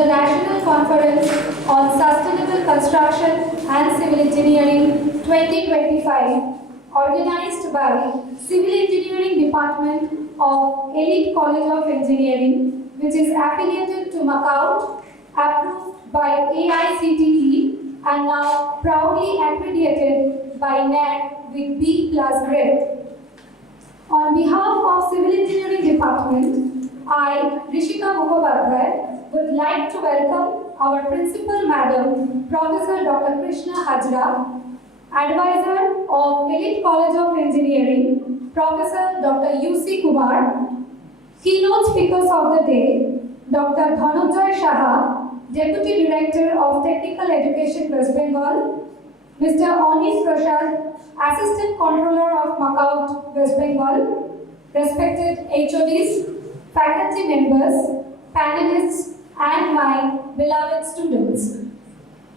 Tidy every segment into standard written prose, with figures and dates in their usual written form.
the National Conference on Sustainable Construction and Civil Engineering 2025, organized by Civil Engineering Department of Elitte College of Engineering, which is affiliated to Macau, approved by AICTE, and now proudly accredited by NAC with B+ grade. On behalf of Civil Engineering Department, I, Rishika Mukhopadhyay, would like to welcome our Principal Madam, Professor Dr. Krishna Hajra, Advisor of Elitte College of Engineering, Professor Dr. U.C. Kumar, Keynote Speakers of the Day, Dr. Dhananjay Saha, Deputy Director of Technical Education, West Bengal, Mr. Anis Prasad, Assistant Controller of Macau, West Bengal, respected HODs, faculty members, panelists, and my beloved students.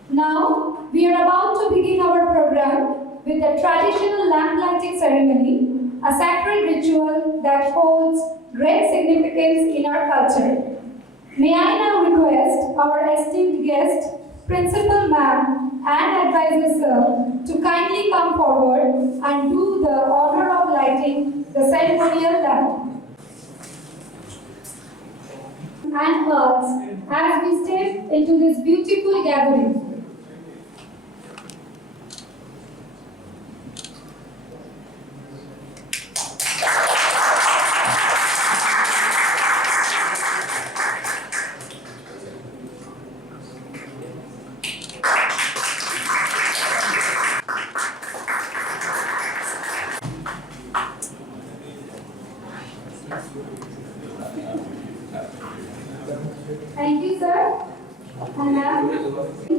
Now, we are about to begin our program with the traditional lamp lighting ceremony, a sacred ritual that holds great significance in our culture. May I now request our esteemed guest, Principal Ma'am and Advisor Sir, to kindly come forward and do the honor of lighting the ceremonial lamp. And hearts, as we step into this beautiful gathering. Thank you, sir. And now,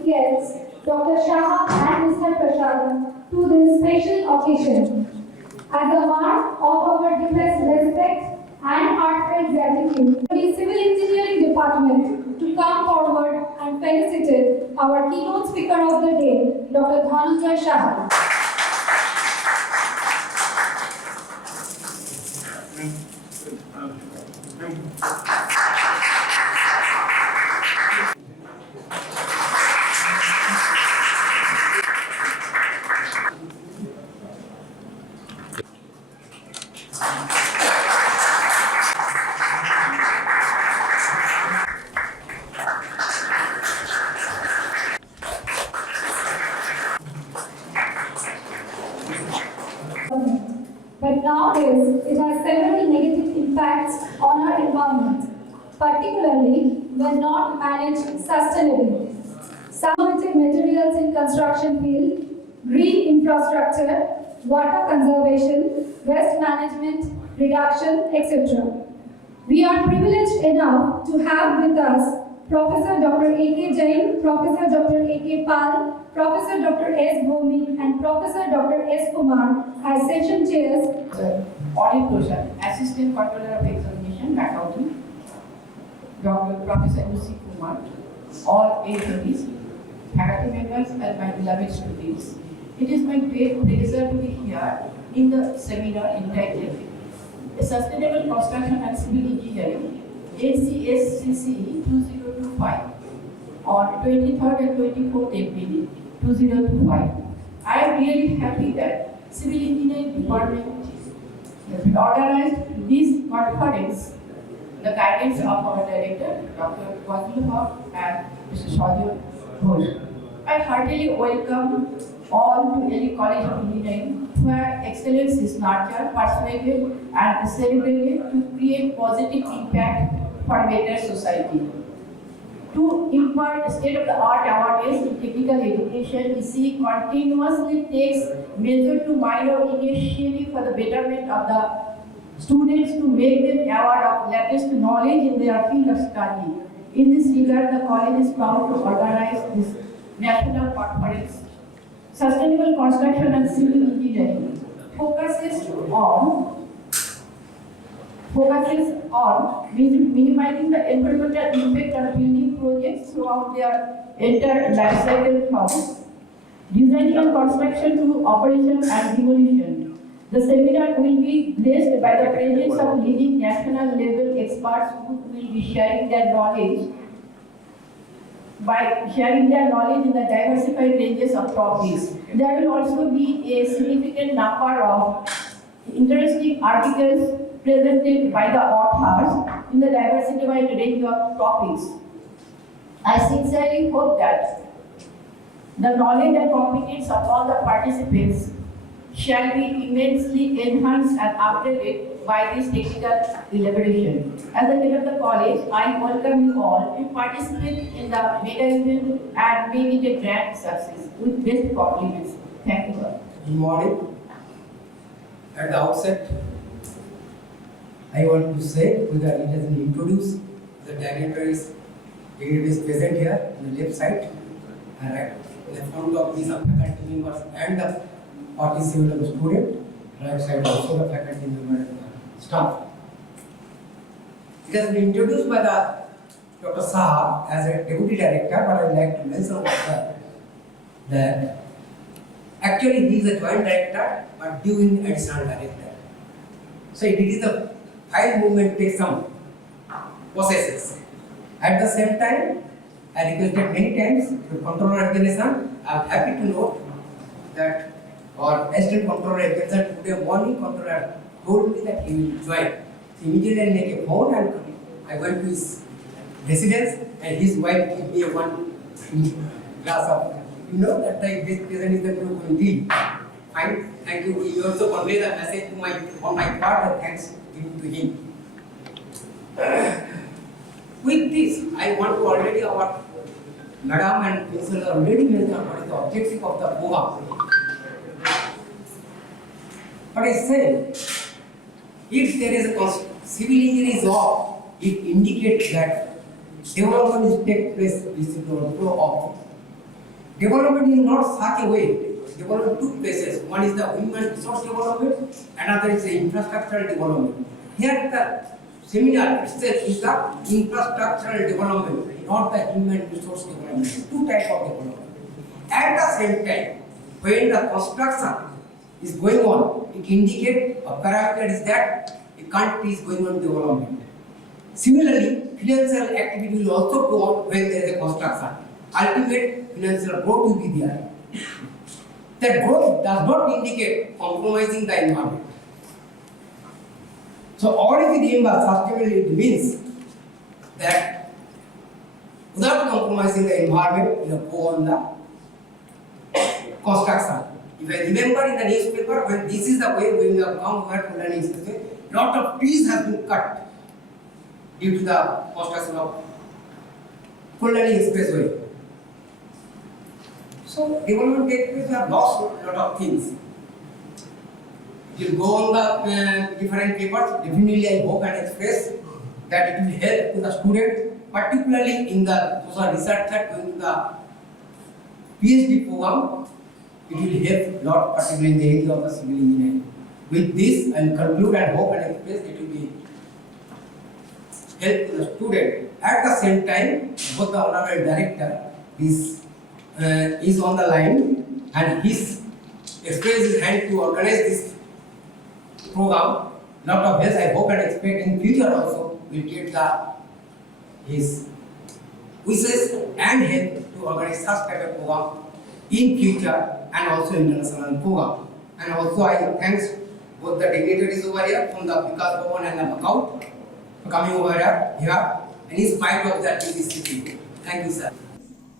guests, Dr. Shah and Mr. Prasad, to this special occasion. As a mark of our deepest respect and heartfelt gratitude, the Civil Engineering Department to come forward and felicitate our keynote speaker of the day, Dr. Dhananjay Saha. But nowadays, it has several negative impacts on our environment, particularly when not managed sustainably. Innovative materials in construction field, green infrastructure, water conservation, waste management, reduction, etc. We are privileged enough to have with us Professor Dr. A.K. Jain, Professor Dr. A.K. Pal, Professor Dr. S. Bhomik, and Professor Dr. S. Kumar as session chairs. Audit Prasad, Assistant Controller of Examination, Accounting, Dr. Professor U.C. Kumar, all HODs, faculty members, and my beloved students. It is my great pleasure to be here in the seminar entitled Sustainable Construction and Civil Engineering, NCSCCE 2025 on 23rd and 24th April 2025. I am really happy that Civil Engineering Department has organized this conference, the guidance of our Director, Dr. Wazlul Haq and Mr. Sodepur. I heartily welcome all to Elitte College of Engineering, where excellence is nurtured, persuaded, and celebrated to create positive impact for a better society. To impart state-of-the-art awareness in technical education, EC continuously takes major to minor initiative for the betterment of the students to make them aware of latest knowledge in their field of study. In this regard, the college is proud to organize this national conference. Sustainable Construction and Civil Engineering focuses on minimizing the environmental impact on building projects throughout their entire life cycle from design and construction to operation and demolition. The seminar will be blessed by the presence of leading national level experts who will be sharing their knowledge by sharing their knowledge in the diversified ranges of topics. There will also be a significant number of interesting articles presented by the authors in the diversified range of topics. I sincerely hope that the knowledge and competence of all the participants shall be immensely enhanced and upgraded by this technical deliberation. As the head of the college, I welcome you all to participate in the mega event and make it a grand success with best compliments. Thank you all. Good morning. At the outset, I want to say that it has been introduced the dignitaries present here on the left side and right in the front of these are faculty members and the participant of the student, right side also the faculty member and the staff. It has been introduced by the Dr. Saha as a deputy director, but I would like to mention also that actually he is a joint director but doing additional director. So it is the file movement takes some processes. At the same time, I requested many times to controller organization. I am happy to know that our assistant controller organization today morning controller told me that he will join. So immediately I make a phone and I went to his residence and his wife gave me one glass of, that this present is the new deal. Fine, thank you. He also conveyed a message to on my part and thanks to him. With this, I want to already our Madam and Principal already mentioned what is the objective of the program. But I say, if there is a civil engineering law, it indicates that development is take place with the flow of. Development is not such a way. Development two places. One is the human resource development, another is the infrastructural development. Here the seminar itself is the infrastructural development, not the human resource development. Two types of development. At the same time, when the construction is going on, it indicates a parameter is that a country is going on development. Similarly, financial activity will also go on when there is a construction. Ultimate financial growth will be there. That growth does not indicate compromising the environment. So, all if we remember sustainability, it means that without compromising the environment, you go on the construction. If I remember in the newspaper, when this is the way when we have come here to learning system, lot of trees have been cut due to the construction of Kolkata expressway. So development takes place, we have lost a lot of things. It will go on the different papers. Definitely, I hope and express that it will help to the student, particularly in the social research that going to the PhD program. It will help a lot, particularly in the area of the civil engineering. With this, I will conclude and hope and express it will be help to the student. At the same time, both the honorable director is on the line and his express his hand to organize this program. Lot of help I hope and expect in future also will get his wishes and help to organize such type of program in future and also international program. And also I thanks both the dignitaries over here from the Vikas Bhavan and the Macau for coming over here and in spite of that in this city. Thank you, sir.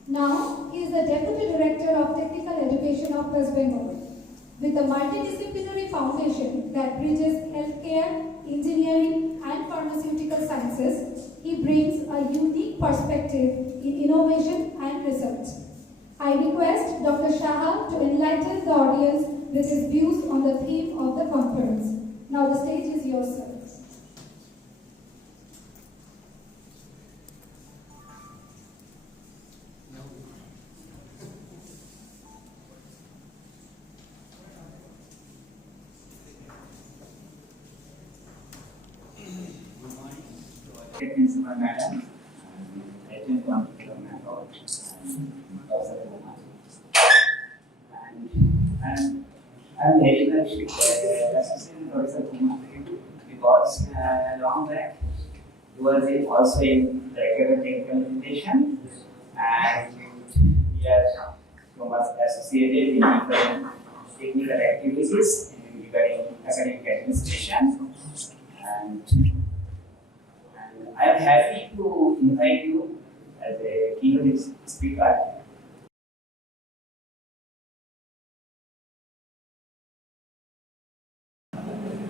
Now, he is the Deputy Director of Technical Education of West Bengal. With a multidisciplinary foundation that bridges healthcare, engineering, and pharmaceutical sciences, he brings a unique perspective in innovation and research. I request Dr. Shaha to enlighten the audience with his views on the theme of the conference. Now the stage is yours, sir. Principal Madam, Agent Computer Method, and Professor Kumar. And I'm very much Assistant Professor Kumar because long back he was also in the technical education and we are so much associated with different technical activities regarding academic administration. And I am happy to invite you as a keynote speaker.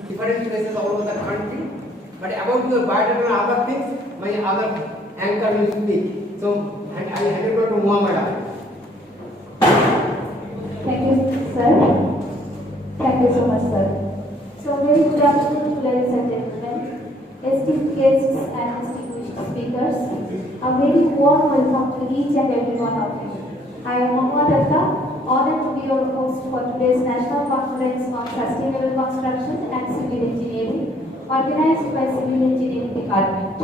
Different places all over the country. But about your biodata and other things, my other anchor will speak. So, and I hand it over to Muhammad. Thank you, sir. Thank you so much, sir. So, very good afternoon, ladies and gentlemen, esteemed guests and distinguished speakers. A very warm welcome to each and every one of you. I am Muhammad Atta, honored to be your host for today's National Conference on Sustainable Construction and Civil Engineering, organized by Civil Engineering Department.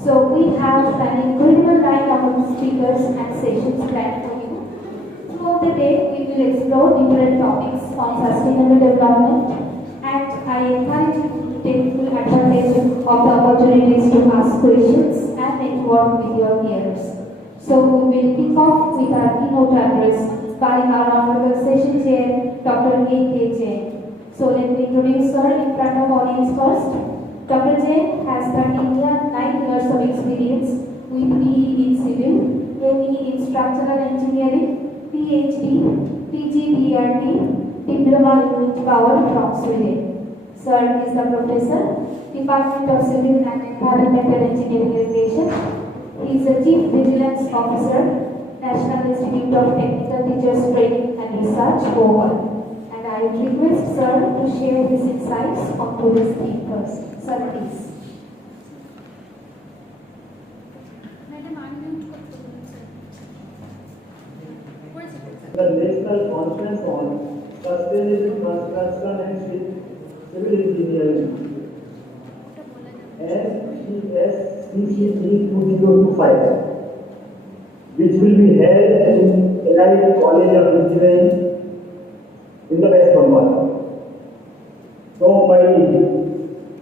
So, we have an incredible lineup of speakers and sessions planned for you. Throughout the day, we will explore different topics on sustainable development, and I encourage you to take full advantage of the opportunities to ask questions and network with your peers. So we will kick off with our keynote address by our Honorable Session Chair, Dr. A.K. Jain. So let me introduce her in front of audience first. Dr. Jain has 9 years of experience with PE in Civil, ME in Structural Engineering, PhD, PGDRT, Diploma in Wind Power from Sweden. Sir is the Professor, Department of Civil and Environmental Engineering Education. He is the Chief Vigilance Officer, National Institute of Technical Teachers Training and Research, Bhopal. And I request Sir to share his insights on today's theme first. Sir, please. The National Conference on Sustainable Construction and Civil Engineering SESCCE 2025, which will be held in Elitte College of Engineering in the West Bengal. So, my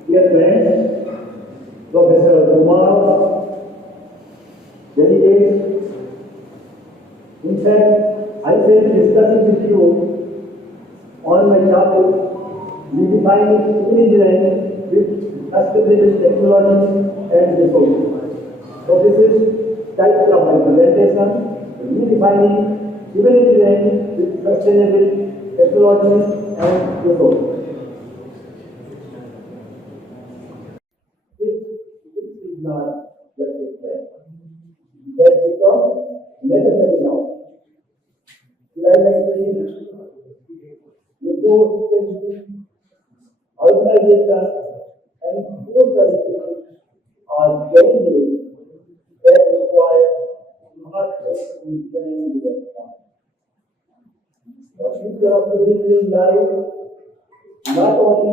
dear friends, Professor Kumar, delegates, in fact, I will be discussing with you on my topic, redefining civil engineering with sustainable technology and resources. So this is title of my presentation, redefining civil engineering with sustainable technologies and resources. This is not just a step. It has become necessary now. Organization and co-curriculum are changes that require smart and training development. The future of the building lies not only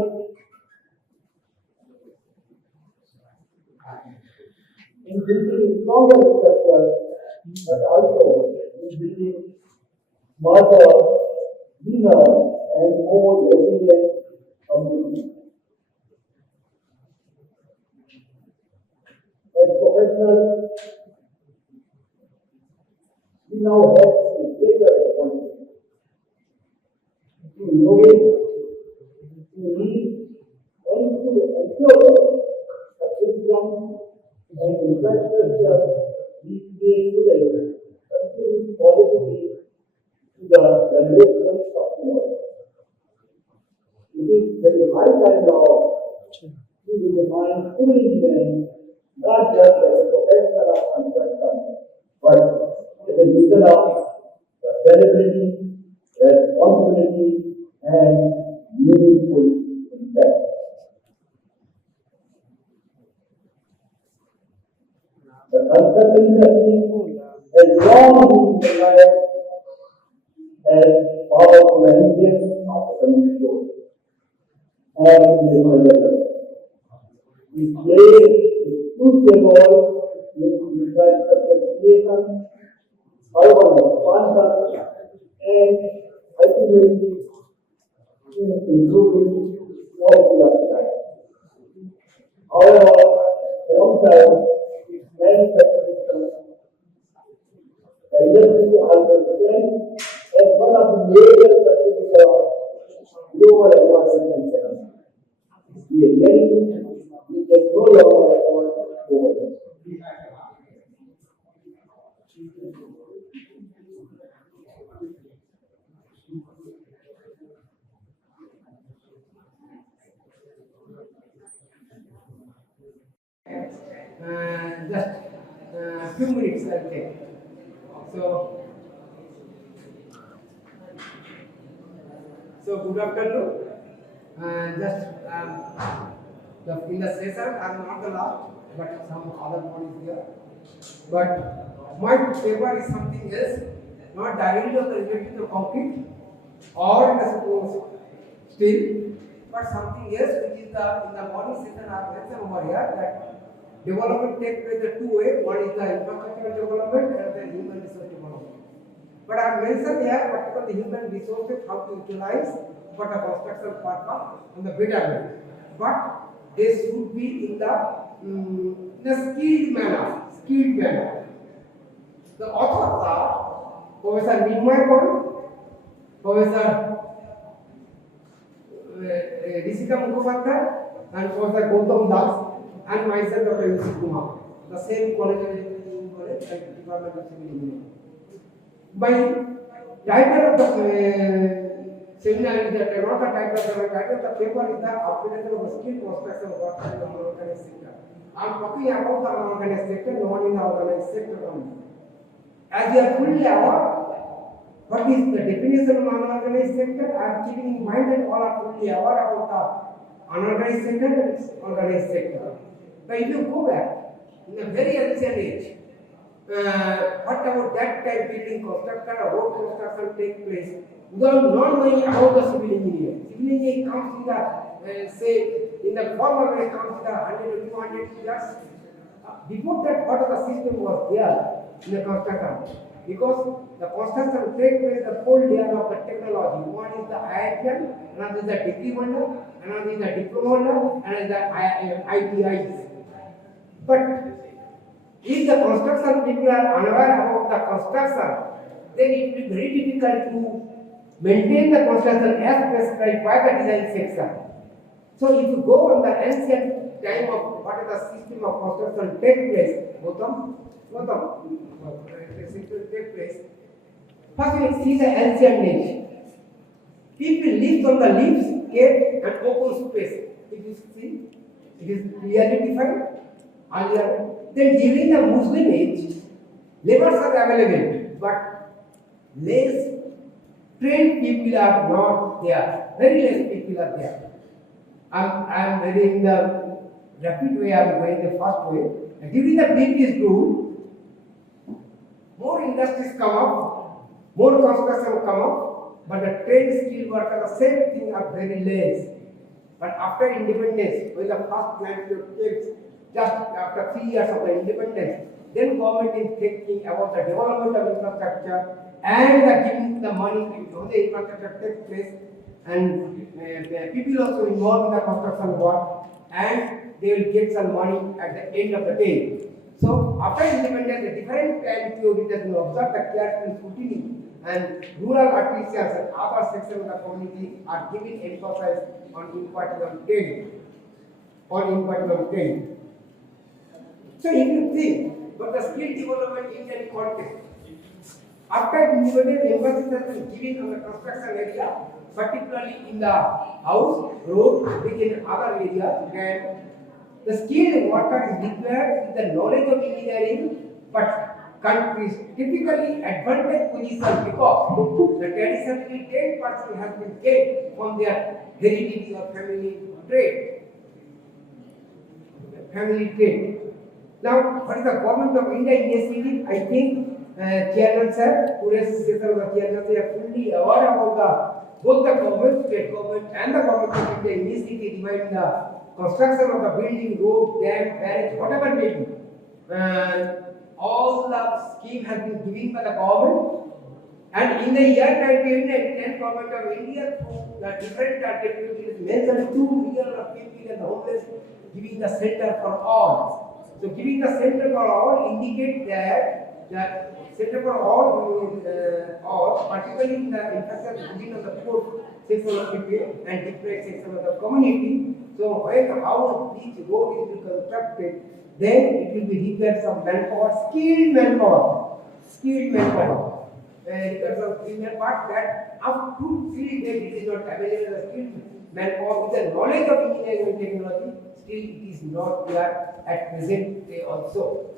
in building stronger structures, but also in building smarter, greener, and more resilient communities. As professionals, we now have a greater responsibility to innovate, to lead, and to ensure that the systems and infrastructure we create today contribute positively to the generations of tomorrow. It is very high time now to redefine civil engineering not just as a professional of construction, but as a mission of sustainability, responsibility, and meaningful impact. The construction industry has long been recognized as powerful engine of economic growth and national development. We play a crucial role in infrastructure creation, urban expansion, and ultimately in improving quality of life. However, alongside its manufacturing system, The industry has been seen as one of the major contributors of global environment concern. We can no longer afford over. Just few minutes I'll take. So, good afternoon. Just in the session, I'm not the last, but some other one is here. But my paper is something else, not directly related to concrete or the steel, but something else which is in the morning session I mentioned over here that development takes place in two ways. One is the infrastructure development and the human resource development. But I mentioned here particularly human resources, how to utilize for the construction purpose and the betterment. But they should be in the skilled manner. The authors are Professor Nimoy, Professor Rishika Mukhopadhyay and Professor Gautam Das and myself Dr. Yusuf Kumar. The same college of engineering college and Department of Civil Engineering. By title of the seminar is that not the title of the paper is the application of skill construction work in the unorganized sector. I am talking about the unorganized sector, not in the organized sector only. As you are fully aware, what is the definition of unorganized sector? I am keeping in mind that all are fully aware about the unorganized sector and organized sector. But if you go back in a very ancient age, what about that time building construction or road construction take place without not knowing about the civil engineer? Civil engineering comes in the say in the former way comes in the 100 to 200 years. Before that, what the system was there in the construction? Because the construction take place the full layer of the technology. One is the IITM, another is the degree holder, another is the diploma holder, and the ITIs. But if the construction people are unaware about the construction, then it will be very difficult to maintain the construction as prescribed by the design section. So if you go on the ancient time of what is the system of construction take place, take place. First we see the ancient age. People lived on the leaves, cave and open space. If you see, it is clearly defined earlier. Then during the Muslim age, laborers are available, but less trained people are not there. Very less people are there. I am very in the rapid way, I am going the fast way. And during the British rule, more industries come up, more construction come up, but the trained skilled workers, the same thing are very less. But after independence, when the first plant came, just after 3 years of the independence, then government is thinking about the development of infrastructure and giving the money when the infrastructure takes place, and people also involved in the construction work, and they will get some money at the end of the day. So after independence, the different time period has been observed the careful scrutiny, and rural artisans and other sections of the community are giving emphasis on important of training. So if you think about the skill development in Indian context, after independence, emphasis has been given on the construction area, particularly in the house, road, within other areas, and the skilled worker is required with the knowledge of engineering, but countries typically advantage position because the traditionally trained person has been gained from their heredity or family trade. Now, what is the government of India initiative? I think Chairman sir, today's session of the Chairman, they are fully aware about both the government, state government, and the government of India initiative dividing the construction of the building, road, dam, barrage, whatever may be. All the scheme has been given by the government, and in the year 1910, government of India through the different activities mentioned 2 million of people and the homeless, giving the center for all. So giving the center for all indicates that the Center for all, particularly in the infrastructure within of the poor section of the people and different section of the community. So when how each road is constructed, then it will be required some manpower, skilled manpower. Because of skilled manpower that up to till date it is not available. The skilled manpower with the knowledge of engineering and technology, still it is not there at present day also.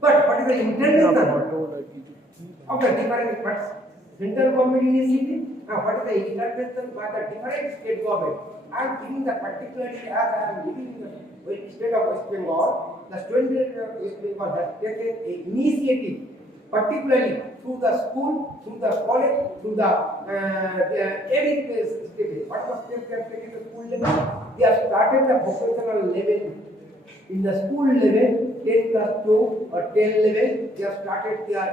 But what is the intervention of the different parts? Central government initiative, and what is the intervention by the different state government? I am giving the particularly as I am living in the state of West Bengal, the student of West Bengal has taken an initiative, particularly through the school, through the college, through the every state. What was they have taken the school level? They have started the vocational level. In the school level, 10 plus 2 or 10 level, they have started their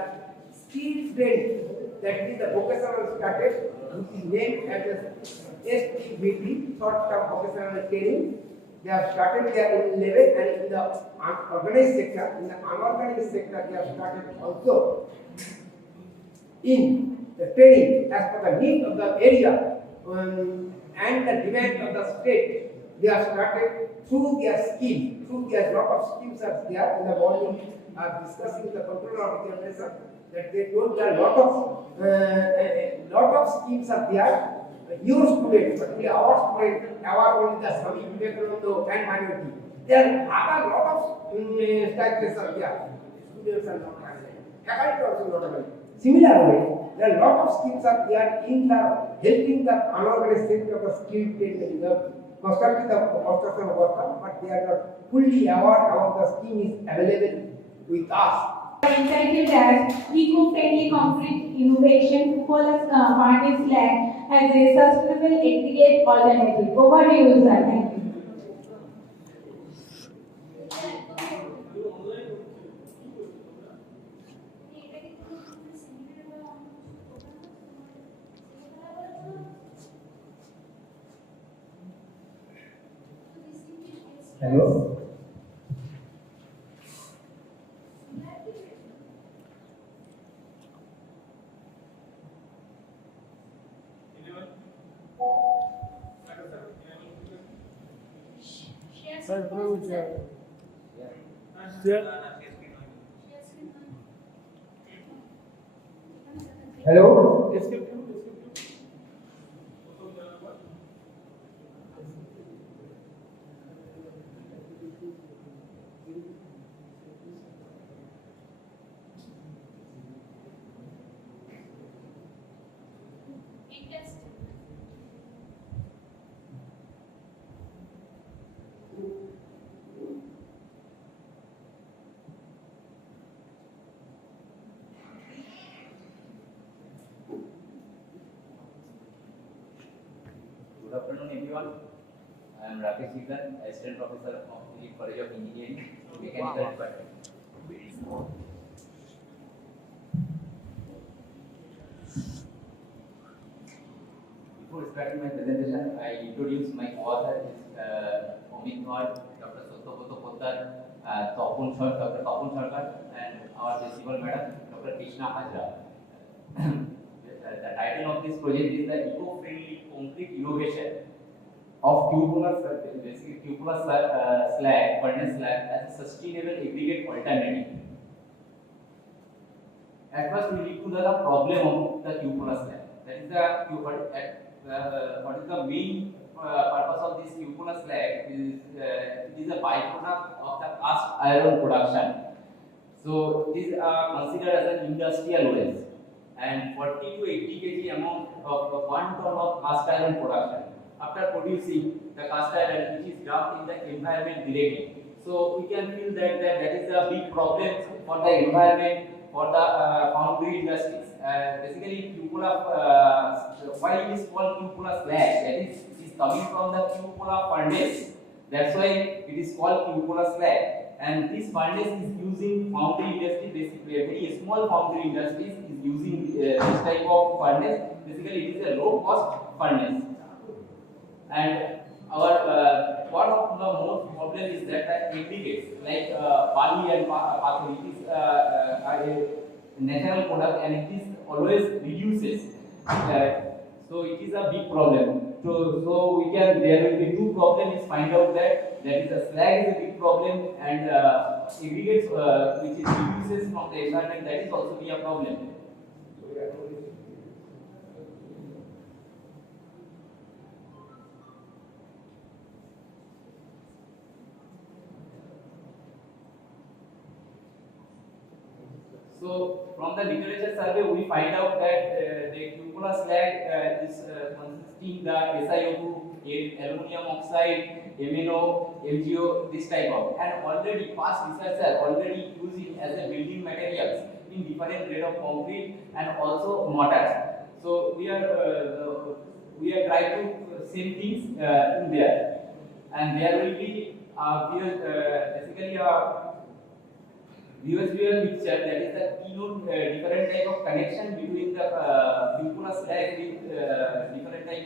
skill training. That is the vocational started, which is named as the STVT, short term vocational training. They have started their in level, and in the organized sector, in the unorganized sector, they have started also in the training as per the need of the area and the demand of the state. They have started through their skill, through their lot of skills are there. In the morning, discussing with the controller of the organization that they told there are lot of schemes are there. Your students, particularly our students, our only the Swami Vivekananda and minority. There are a lot of statuses are there. Students are not available. Faculty also not available. Similarly, there are a lot of schemes are there in the helping the unorganized sector of the skill training, the constructing the construction worker, but they are not fully aware about the scheme is available with us. Entitled as Eco-Friendly Concrete Innovation Colas Furnace Slag as a Sustainable Aggregate Alternative. Over to you, sir. Thank you. Hello. Hello. Good afternoon, everyone. I am Rakesh Sikhan, Assistant Professor of the College of Engineering, Mechanical Department. Before starting my presentation, I introduce my author, Omid Kaur, Dr. Sodepur, Dr. Tapun Sarkar, and our principal madam, Dr. Krishna Hajra. The title of this project is the Eco-Friendly Concrete Innovation of cupola slag, furnace slag as a sustainable aggregate alternative. At first, we need to know the problem of the cupola slag. That is what is the main purpose of this cupola slag? It is a byproduct of the cast iron production. So, these are considered as an industrial waste. And 40 to 80 kg amount of 1 ton of cast iron production. After producing the cast iron, which is dumped in the environment directly. So we can feel that that is a big problem for the environment, for the foundry industries. Basically, cupola, why it is called cupola slag? That is coming from the cupola furnace. That's why it is called cupola slag. And this furnace is using foundry industry, basically a very small foundry industries is using this type of furnace. Basically, it is a low cost furnace. And our one of the most problem is that the aggregates like Bali and Pathur, it is a natural product and it is always reduces. So it is a big problem. So we can, there will be two problems. Find out that is a slag is a big problem and aggregates which is reduces from the environment, that is also be a problem. So from the literature survey, we find out that the cupola slag is consisting the SiO2, aluminum oxide, MnO, MgO, this type of, and already past researchers are already using as a building materials in different grade of concrete and also mortar. So we are trying to same things in there, and there will be basically a visual picture, that is the keynote different type of connection between the cupola slag with different type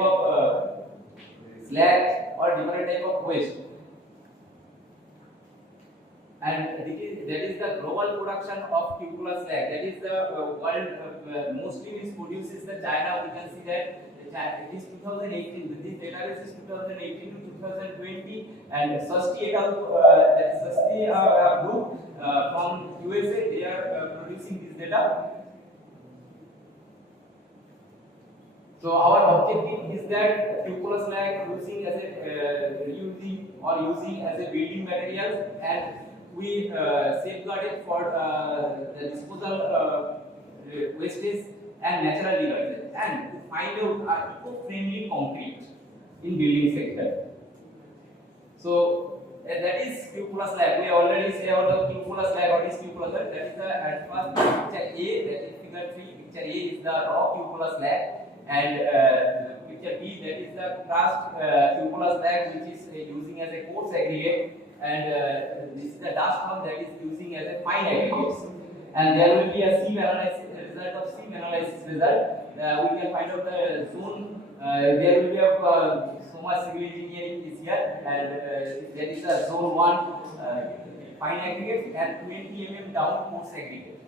of slag or different type of waste. And that is the global production of cupola slag. That is the world mostly is produces the China. We can see that it is 2018. This database is 2018 to 2020, and Sasti et al. That is Sasti group from USA. They are producing this data. So our objective is that cupola slag using as a using as a building materials, and we safeguard it for the disposal wastage and natural resources, and to find out eco-friendly concrete in building sector. So that is cupola slag. We already say about the cupola slag. What is cupola slag? That is the at first picture A. That is figure 3. Picture A is the raw cupola slag, and picture B, that is the cast cupola slag, which is using as a coarse aggregate, and this is the dust form that is using as a fine aggregates. And there will be a sieve analysis result of sieve analysis result. We can find out the zone. There will be a so much civil engineering is here, and there is a zone 1 fine aggregate and 20 mm down coarse aggregate.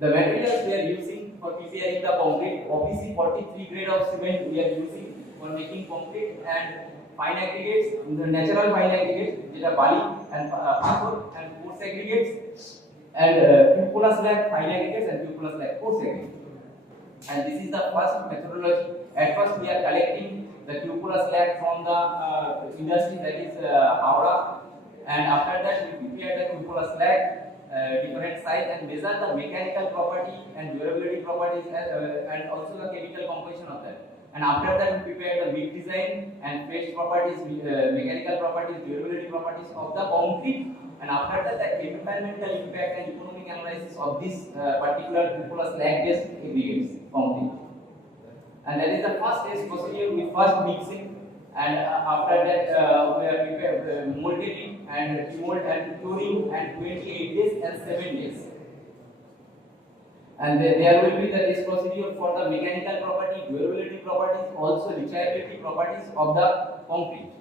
The materials we are using for preparing the concrete, OPC 43 grade of cement we are using for making concrete, and fine aggregates, the natural fine aggregates, which are Bali and Pathur, and coarse aggregates, and cupola slag fine aggregates and cupola slag coarse aggregates. And this is the first methodology. At first we are collecting the cupola slag from the industry, that is Howrah, and after that we prepare the cupola slag different size and measure the mechanical property and durability properties and also the chemical composition of that. And after that we prepare the big design and phase properties, mechanical properties, durability properties of the concrete, and after that the environmental impact and economic analysis of this particular cupola slag based aggregates concrete. And that is the first stage procedure with first mixing, and after that we are prepared molded it and demold and curing and 28 days and 7 days. And there will be this procedure for the mechanical property, durability properties, also reachability properties of the concrete.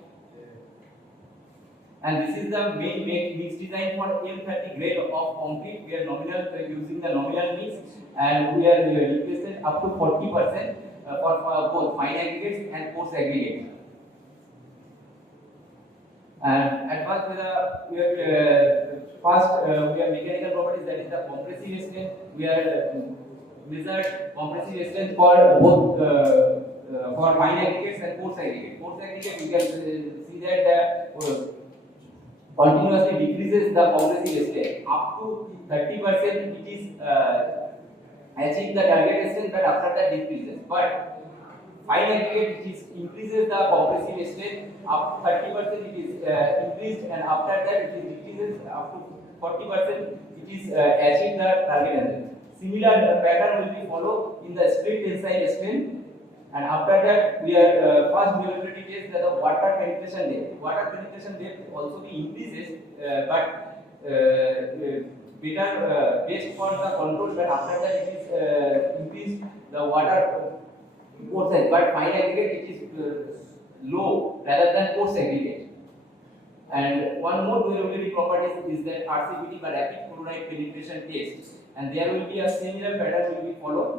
And this is the main mix design for M30 grade of concrete. We are using the nominal mix, and we are replacing up to 40% for both fine aggregates and coarse aggregates. And at first we have mechanical properties, that is the compressive strength. We are measured compressive strength for both for fine aggregates and coarse aggregate. Coarse aggregate, you can see that continuously decreases the compressive strength up to 30%. It is achieving the target strength, but after that decreases. But fine aggregate, it is increases the compressive strength up 30%. It is increased, and after that it decreases up to 40%. It is achieving the target strength. Similar pattern will be followed in the split tensile strength. And after that, we are first durability test, that the water penetration depth. Water penetration depth also be increases, but better best for the control. But after that, it is increased the water pore size, but fine aggregate it is low rather than coarse aggregate. And one more durability property is that RCPT by rapid chloride penetration test, and there will be a similar pattern will be followed.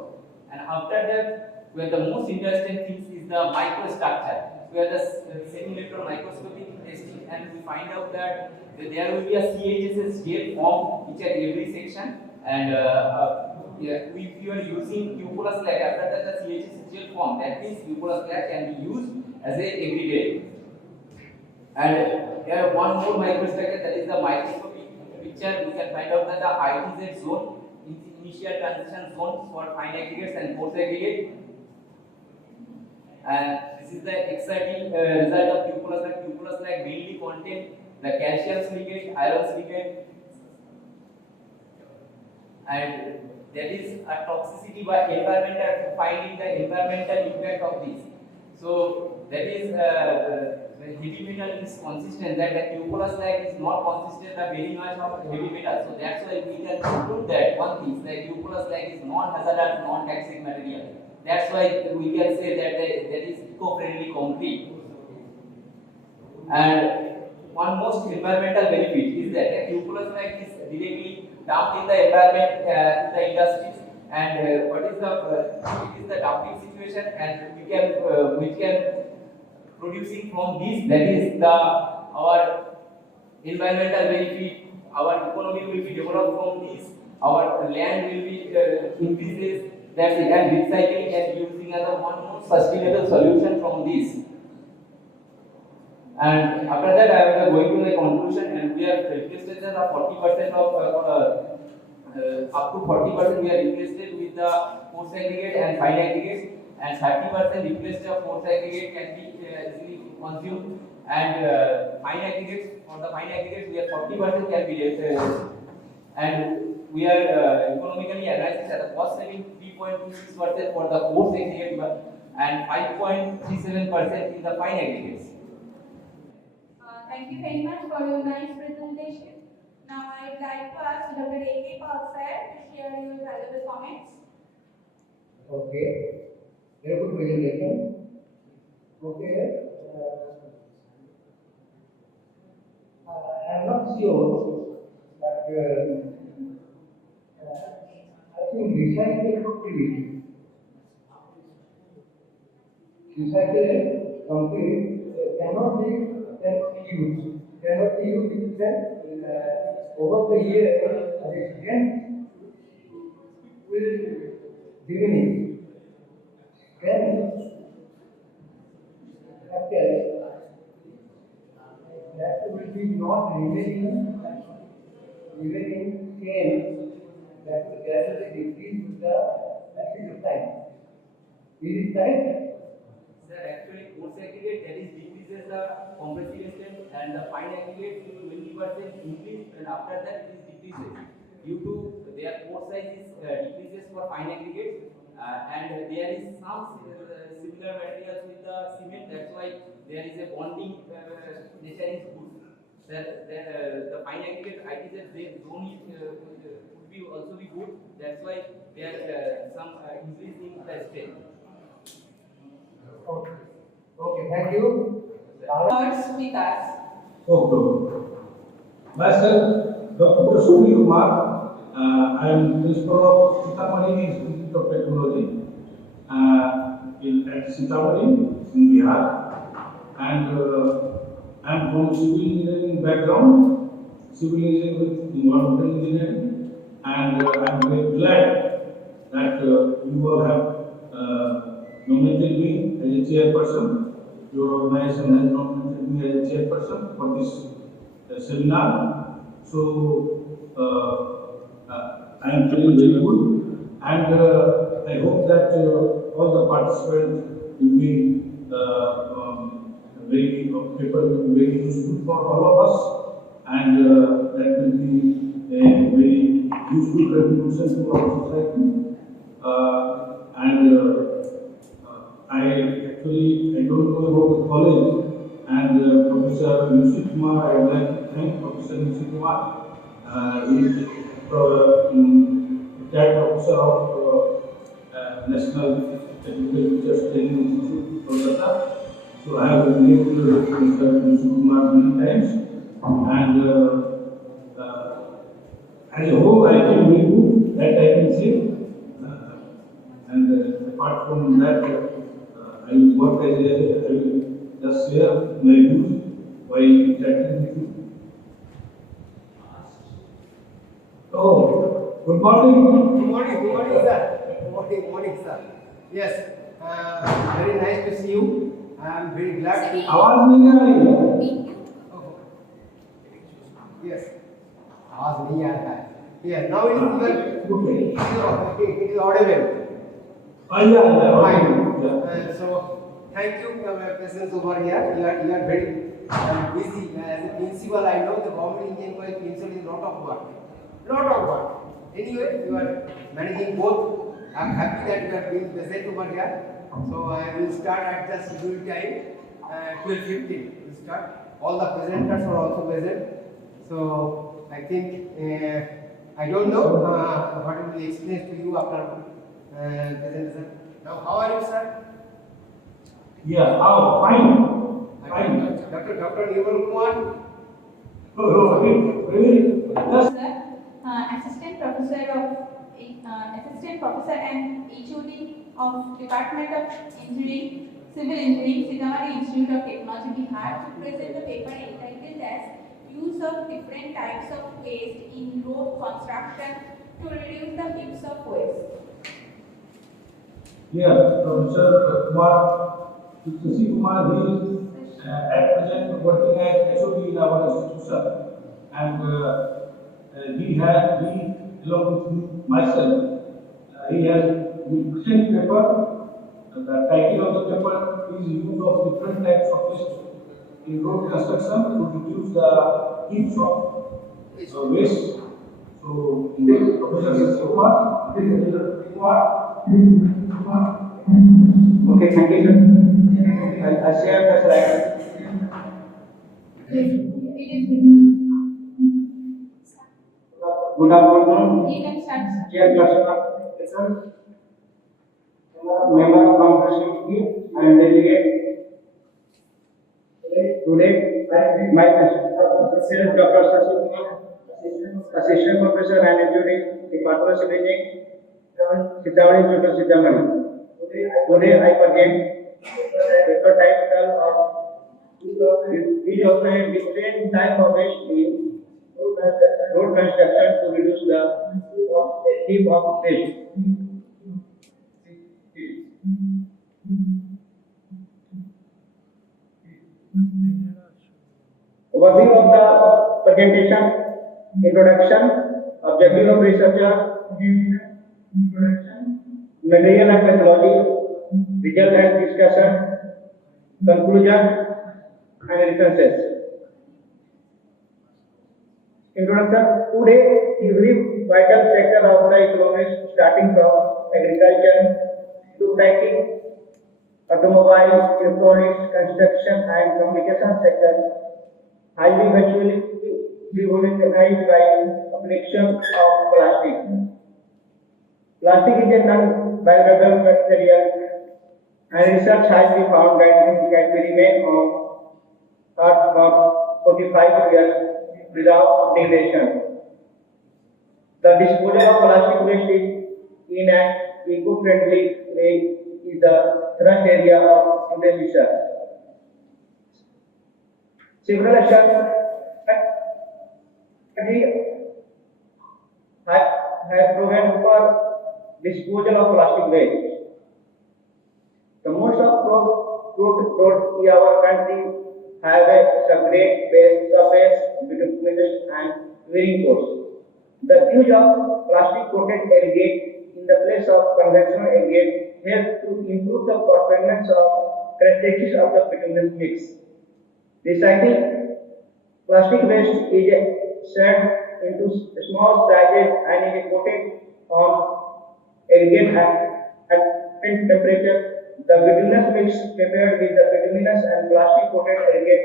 And after that, where the most interesting thing is the microstructure, where the semi-electron microscopic testing, and we find out that there will be a CHSS gel formed each and every section, and yeah, if you are using cupola slag after that the CHSS gel form, that means cupola slag can be used as a aggregate. And here one more microstructure, that is the microscopic picture. We can find out that the ITZ zone, initial transition zone for fine aggregates and coarse aggregate. And this is the exciting result of cupola slag. Cupola slag mainly contain the calcium silicate, iron silicate, and there is a toxicity by environmental, finding the environmental impact of this. So that is the heavy metal is consistent, that the cupola slag is not consistent the very much of heavy metal. So that's why we can conclude that one thing, that cupola slag is non-hazardous, non-toxic material. That's why we can say that that is eco-friendly concrete. And one most environmental benefit is that the cupola slag is directly dumped in the environment, in the industries. And what is the it is the dumping situation, and we can producing from this, that is the our environmental benefit, our economy will be developed from this, our land will be increases, that's it, and recycling and using as a one more sustainable solution from this. And after that, I am going to the conclusion, and we have requested that 40% of up to 40% we are replaced with the coarse aggregate and fine aggregates, and 30% replaced of coarse aggregate can be easily consumed, and fine aggregates, for the fine aggregates we are 40% can be and we are economically analyzed at a cost saving 3.26% for the coarse aggregate and 5.37% in the fine aggregates. Thank you very much for your nice presentation. Now I'd like to ask Dr. A.K. Paul sir to share your valuable comments. Okay, very good presentation. Okay, I am not sure, but I think recycling complete cannot be used. Cannot be used over the year, the strength will diminish. Then, after that will be not remaining same, that will gradually decrease with the passage of time. Is it right? Sir, actually, coarse aggregate that is decreases the compressive strength, and the fine aggregate 20% increase, and after that it is decreases due to their pore size is decreases for fine aggregate, and there is some similar materials with the cement. That's why there is a bonding nature is good. The fine aggregate ITZ they zone would be also be good. That's why there some increase in the strength. Okay. Okay, thank you. Thoughts with us. Okay. Myself, Dr. Sodepur, I am principal of Sitamarhi Institute of Technology at Sitamarhi in Bihar, and I am from civil engineering background, civil engineering with environmental engineering, and I am very glad that you all have nominated me as a chairperson. Your organization has nominated me as a chairperson for this seminar. So I am feeling very good, and I hope that all the participants will be paper will be very useful for all of us, and that will be a very useful contribution to our society. I don't know about the college, and Professor Yusuf Kumar, I would like to thank Professor Yusuf Kumar. He is retired professor of National Technical Teachers Training Institute, Kolkata. So I have met Mr. Kumar many times, and as a whole, I feel very good that I can say. And apart from that, I will work as I will just share my views while interacting with you. Oh, good morning. Good morning, sir. Good morning, sir. Yes, very nice to see you. I am very glad to. आवाज नहीं आ रही है. Yes, आवाज नहीं आ रहा है. Yeah, now it is audible. Yeah. Fine. So, thank you for your presence over here. You are very busy. As a principal, I know the government engineering college principal is lot of work. Anyway, you are managing both. I am happy that you are being present over here. So, I will start at the scheduled time, 12:15. We'll start. All the presenters are also present. So, I think I don't know what will be explained to you after presentation. Now, how are you, sir? Yeah, fine. Fine. Dr. Nirmal Kumar. Okay. Really? Yes. Sir, assistant professor and HOD of Department of Engineering, Civil Engineering, Sodepur Institute of Technology, Bihar, to present the paper entitled as Use of Different Types of Waste in Road Construction to Reduce the Heaps of Waste. Yeah, Professor Kumar, he is at present working as HOD in our institution, and he along with myself, he has been present paper. The title of the paper is Use of Different Types of Waste in Road Construction to Reduce the Heaps of Waste. So, Professor Kumar. Okay, thank you, sir. I'll share the slide. It is visible. Good afternoon, You can start. Chairperson of Session, Member of Congress and Delegate. Today, my President Dr. Shashi Kumar, Assistant Professor and HOD, Department of Civil Engineering, Sodepur Institute of Sodepur. Today I present paper title of Use of a Different Type of Waste in Road Construction to Reduce the Heap of Waste. Overview of the presentation, introduction, objective of researcher, material and methodology, result and discussion, conclusion and references. Introduction. Today, every vital sector of the economy, starting from agriculture to banking, automobile, electronics, construction and communication sector, has been virtually revolutionized by application of plastic. Plastic is a non-biodegradable material, and research has been found that it can remain on Earth for 45 years without degradation. The disposal of plastic waste in an eco-friendly way is the thrust area of today's research. Several actions have proven for disposal of plastic waste. The most of roads in our country have a separate surface between and wearing coats. The use of plastic coated aggregate in the place of conventional aggregate helps to improve the performance of characteristics of the bituminous mix. Recycling plastic waste is set into small sizes and is coated on aggregate at temperature. The bituminous mix prepared with the bituminous and plastic coated aggregate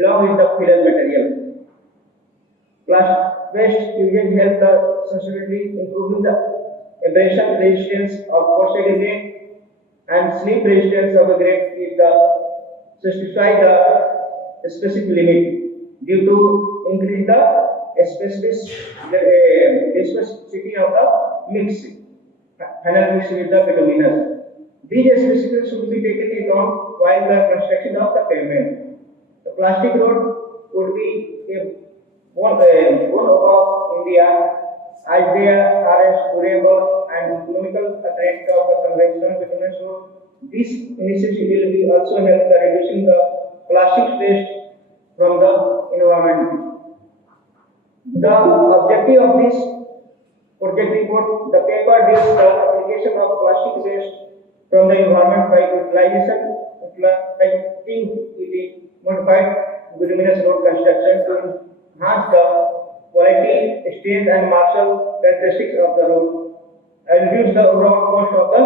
along with the filler material. Plastic waste usually help the sustainability, improving the abrasion resistance of phosphate grain and slip resistance of the grain if the satisfy the specific limit due to increase the specificity of the mix, final mix with the bituminous. These specifications should be taken into account while the construction of the pavement. The plastic road would be one of India as they are as durable and economical threat of the conventional bituminous road. This initiative will be also help the reducing the plastic waste from the environment. The objective of this project report, the paper deals the application of plastic waste from the environment by utilizing it modified bituminous road construction to enhance the quality, strength and martial characteristics of the road and reduce the overall cost of the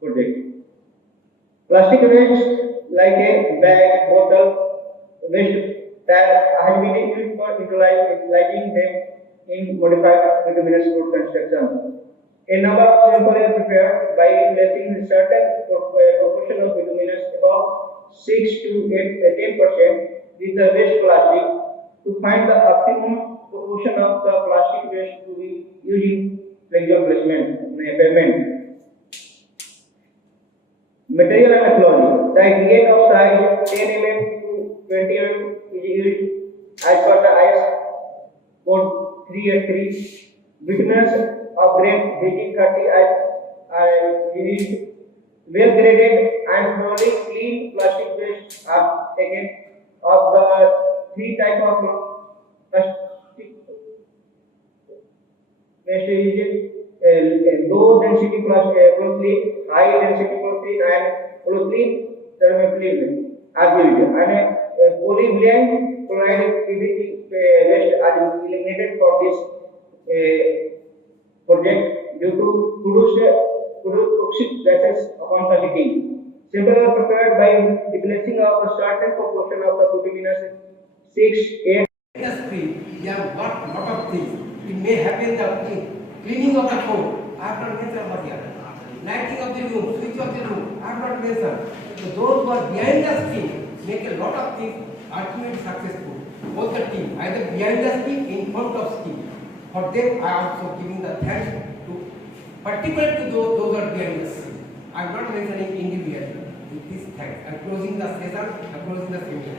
project. Plastic waste like a bag, bottle, waste that has been used for utilizing them in modified bituminous road construction. A number of samples are prepared by placing certain proportion of bituminous about 6 to 10% with the waste plastic to find the optimum proportion of the plastic waste to be used in flexible placement pavement. Material and methodology. The aggregate of size 10 mm to 20 mm is used as per the IS code 383. Bituminous of grade BT30 is used. Well graded and thoroughly clean plastic waste are taken. Of the three type of plastic waste is low density plastic polyethylene, high density polyethylene and polyethylene thermoethylene are used. And polyvinyl chloride PVC waste are eliminated for this project due to produce toxic gases upon the heating. Samples are prepared by replacing of a certain proportion of the bituminous 6, 8. Industry, they have got lot of things. It may happen the cleaning of the floor, I have not mentioned over here. Lighting of the room, switch of the room, I have not mentioned. So those who are behind the scene make a lot of things ultimately successful. Both the team, either behind the scene, in front of scene. For them, I am also giving the thanks to particularly to those who are behind the scene. I am not mentioning individually. With this thanks, I am closing the session, I am closing the seminar.